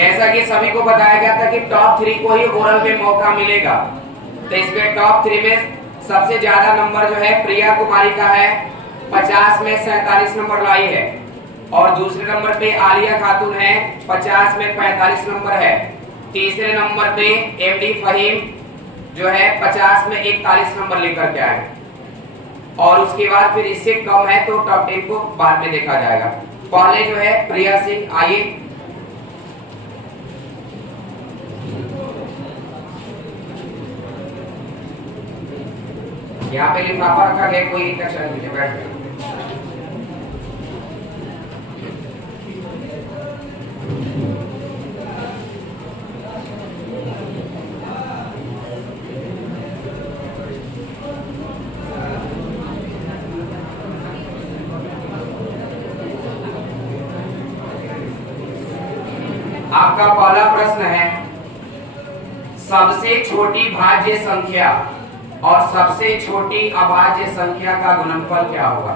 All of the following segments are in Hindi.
जैसा कि सभी को बताया गया था कि टॉप 3 को ही ओरल में मौका मिलेगा, तो इसमें टॉप 3 में सबसे ज्यादा नंबर जो है प्रिया कुमारी का है, 50 में 47 नंबर लाई है। और दूसरे नंबर पे आलिया खातून है, 50 में 45 नंबर है। तीसरे नंबर पे एमडी फहीम जो है 50 में 41 नंबर लेकर के आए। और उसके बाद फिर इससे कम है तो टॉप 10 को बाद में देखा जाएगा। पहले जो है प्रिया सिंह, आइए। यहाँ पे लिफाफा रखा गया, कोई इंस्ट्रक्शन नहीं है, बैठ जाओ। आपका पहला प्रश्न है, सबसे छोटी भाज्य संख्या और सबसे छोटी अभाज्य संख्या का गुणनफल क्या होगा?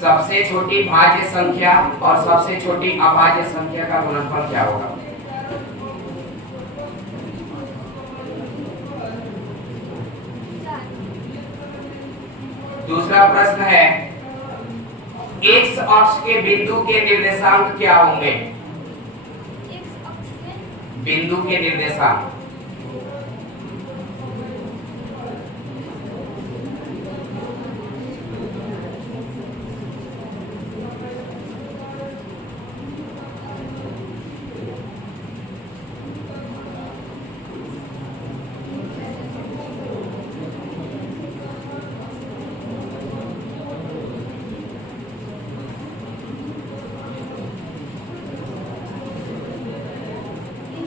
सबसे छोटी भाज्य संख्या और सबसे छोटी अभाज्य संख्या का गुणनफल क्या होगा? दूसरा प्रश्न है, एक्स अक्ष के बिंदु के निर्देशांक क्या होंगे? बिंदु के निर्देशांक।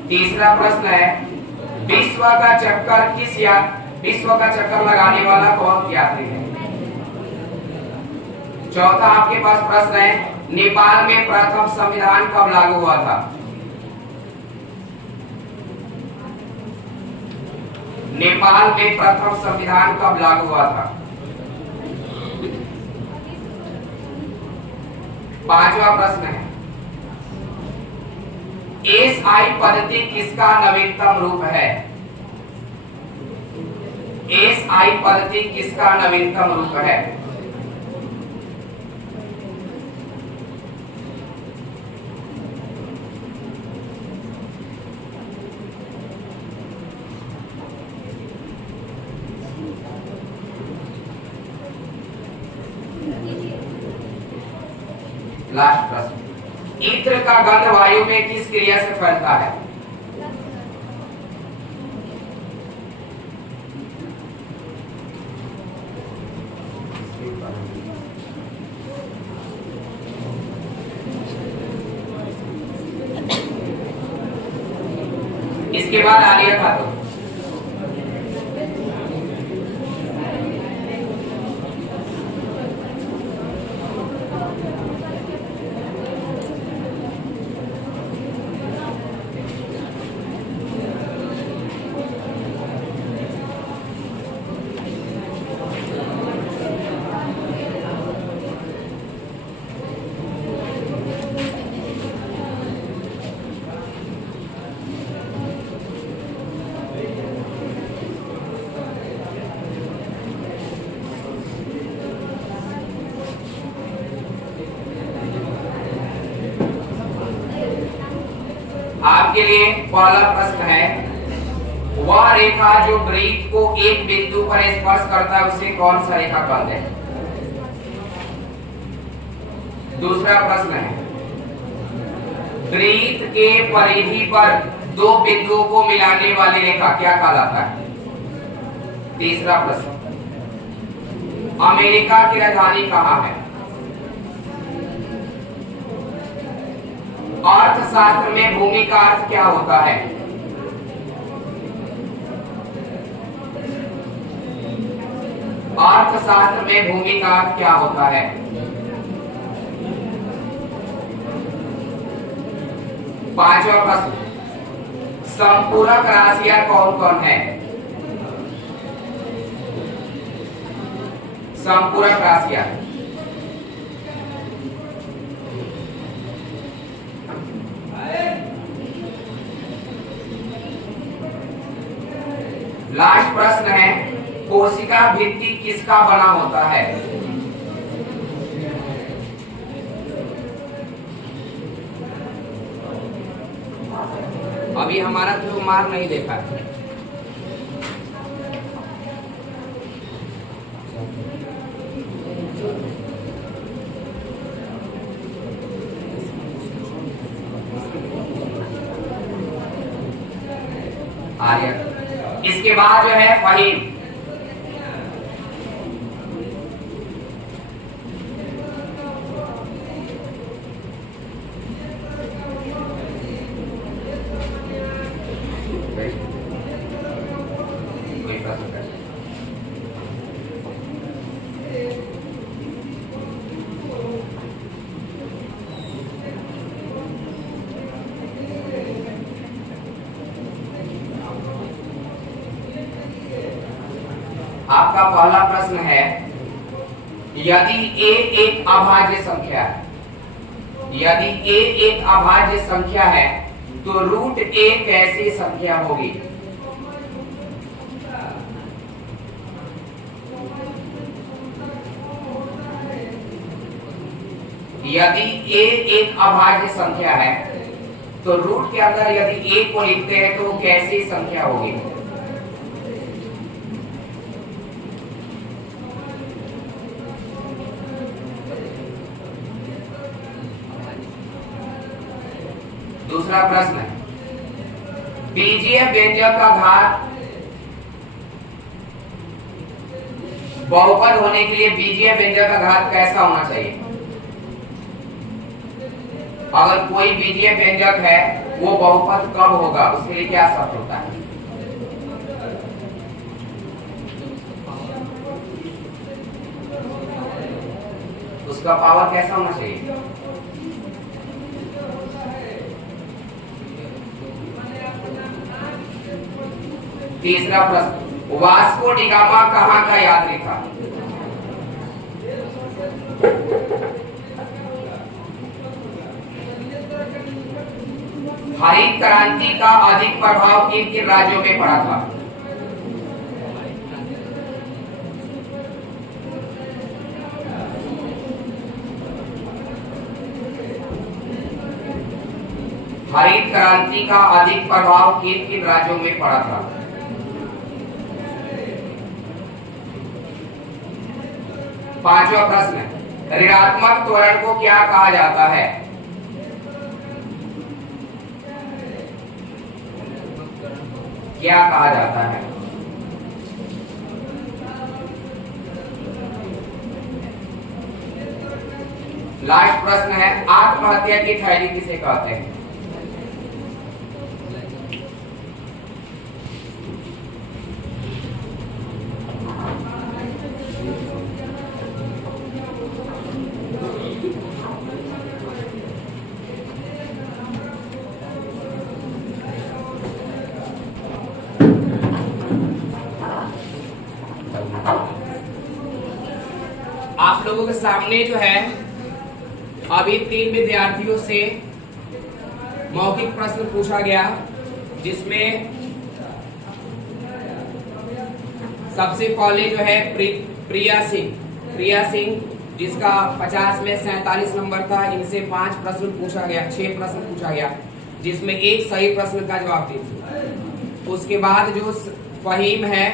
तीसरा प्रश्न है, विश्व का चक्कर लगाने वाला कौन यात्री है? चौथा आपके पास प्रश्न है, नेपाल में प्रथम संविधान कब लागू हुआ था? नेपाल में प्रथम संविधान कब लागू हुआ था? पांचवा प्रश्न है, एसआई पद्धति किसका नवीनतम रूप है? एसआई पद्धति किसका नवीनतम रूप है? लास्ट प्रश्न, इत्र का गंध वायु में किस क्रिया से फैलता है? इसके बाद आलिया खातून। आपके लिए पहला प्रश्न है, वह रेखा जो वृत्त को एक बिंदु पर स्पर्श करता है उसे कौन सा रेखा कहते हैं? दूसरा प्रश्न है, वृत्त के परिधि पर दो बिंदुओं को मिलाने वाली रेखा क्या कहलाता है? तीसरा प्रश्न, अमेरिका की राजधानी कहाँ है? अर्थशास्त्र में भूमि का अर्थ क्या होता है? अर्थशास्त्र में भूमि का अर्थ क्या होता है? पांचवा प्रश्न, संपूरक राशियां कौन कौन है? संपूरक राशियां लास्ट प्रश्न है, कोशिका भित्ति किसका बना होता है? अभी हमारा तो मार नहीं देखा। आर्य। इसके बाद जो है फहीम। आपका पहला प्रश्न है, यदि a एक अभाज्य संख्या है, यदि a एक अभाज्य संख्या है तो रूट a कैसी संख्या होगी? यदि a एक अभाज्य संख्या है तो रूट के अंदर यदि a को लिखते हैं तो कैसी संख्या होगी? दूसरा प्रश्न है, बीजीय व्यंजक का घात बहुपद होने के लिए बीजीय व्यंजक का घात कैसा होना चाहिए? अगर कोई बीजीय व्यंजक है वो बहुपद कब होगा, उसके लिए क्या शर्त होता है? उसका पावर कैसा होना चाहिए? तीसरा प्रश्न, वास्को डी गामा कहां का यात्री था? हरित क्रांति का अधिक प्रभाव किन किन राज्यों में पड़ा था? हरित क्रांति का अधिक प्रभाव किन किन राज्यों में पड़ा था? पांचवा प्रश्न, ऋणात्मक त्वरण को क्या कहा जाता है? क्या कहा जाता है? लास्ट प्रश्न है, आत्महत्या की थैली किसे कहते हैं? आप लोगों के सामने जो है अभी 3 विद्यार्थियों से मौखिक प्रश्न पूछा गया, जिसमें सबसे पहले जो है प्रिया सिंह जिसका 50 में 47 नंबर था। इनसे 5 प्रश्न पूछा गया, 6 प्रश्न पूछा गया, जिसमें एक सही प्रश्न का जवाब दी। उसके बाद जो फहीम है,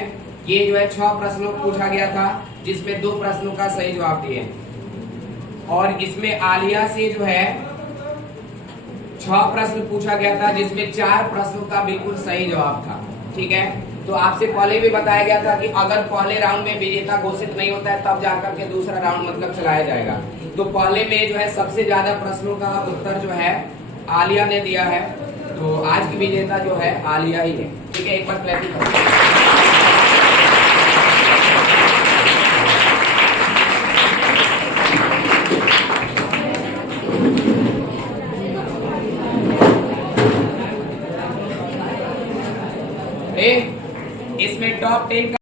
ये जो है 6 प्रश्नों पूछा गया था, जिसमें 2 प्रश्नों का सही जवाब दिए। और इसमें आलिया से जो है 6 प्रश्न पूछा गया था, जिसमें 4 प्रश्नों का बिल्कुल सही जवाब था। ठीक है, तो आपसे पहले भी बताया गया था कि अगर पहले राउंड में विजेता घोषित नहीं होता है तब जाकर के दूसरा राउंड मतलब चलाया जाएगा। तो पहले में जो है सबसे ज्यादा प्रश्नों का उत्तर जो है आलिया ने दिया है, तो आज की विजेता जो है आलिया ही है। ठीक है, एक बार क्लैपिंग करो। इसमें टॉप 10 का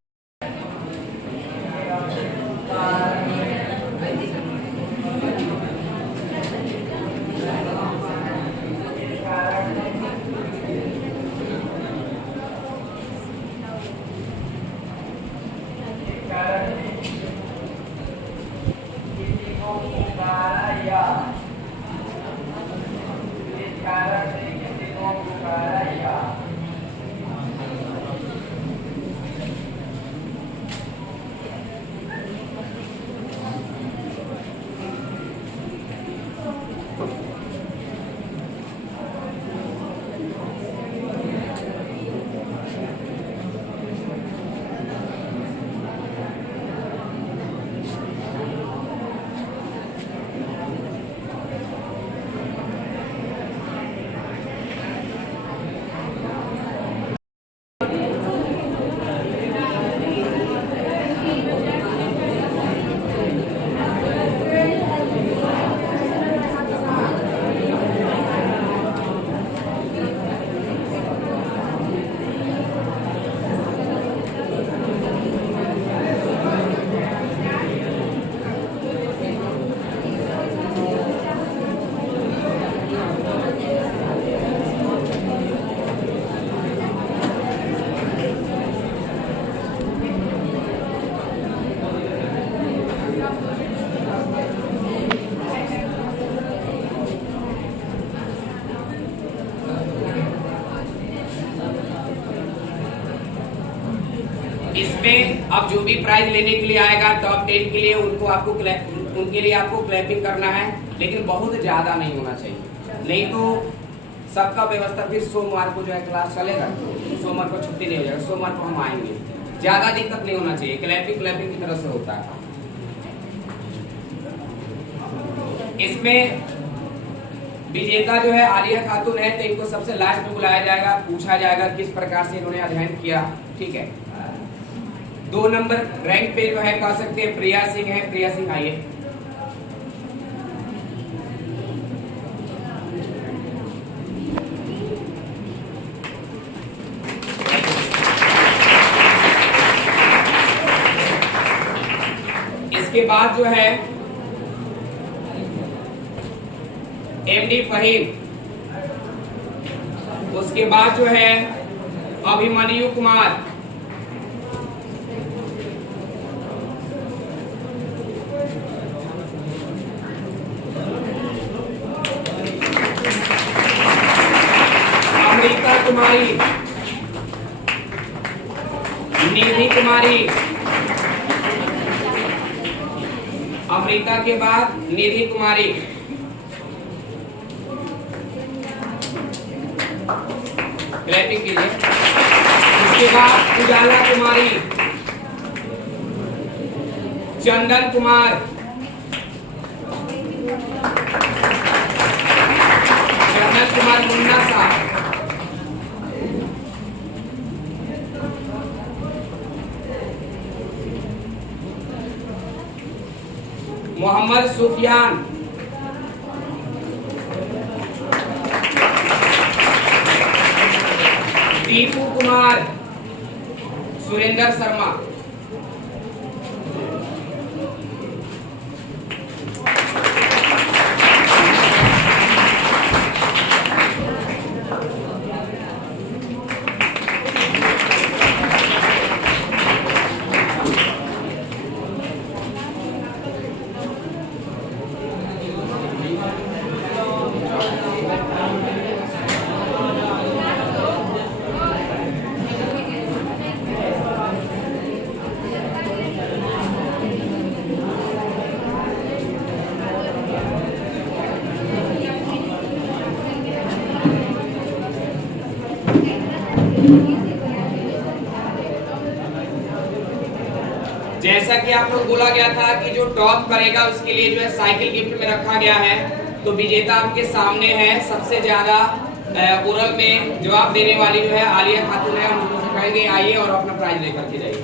इसमें अब जो भी प्राइज लेने के लिए आएगा टॉप 10 के लिए उनके लिए आपको क्लैपिंग करना है, लेकिन बहुत ज्यादा नहीं होना चाहिए, नहीं तो सबका व्यवस्था फिर सोमवार को जो है क्लास चलेगा, सोमवार को छुट्टी नहीं हो जाएगा, सोमवार को हम आएंगे। ज्यादा दिक्कत नहीं होना चाहिए, क्लैपिंग की तरह से होता है। इसमें विजेता जो है आलिया खातून है, तो इनको सबसे लास्ट में बुलाया जाएगा, पूछा जाएगा किस प्रकार से इन्होंने अध्ययन किया। ठीक है, 2 नंबर रैंक पे जो है कह सकते हैं प्रिया सिंह है। प्रिया सिंह आइए। इसके बाद जो है एमडी फहीम, उसके बाद जो है अभिमन्यु कुमार, अमृता कुमारी, निधि कुमारी, अमृता के बाद निधि कुमारी, क्लैपिंग कीजिए। इसके बाद उजाला कुमारी, चंदन कुमार, चंदन कुमार मुन्ना साहब, मोहम्मद सुफियान, दीपू कुमार, सुरेंद्र शर्मा, जैसा कि आप लोग बोला गया था कि जो टॉप करेगा उसके लिए जो है साइकिल गिफ्ट में रखा गया है। तो विजेता आपके सामने है। सबसे ज्यादा ओरल में जवाब देने वाली जो है आलिया खातून है। हम उनको कहेंगे आइए और अपना प्राइज लेकर के जाइए।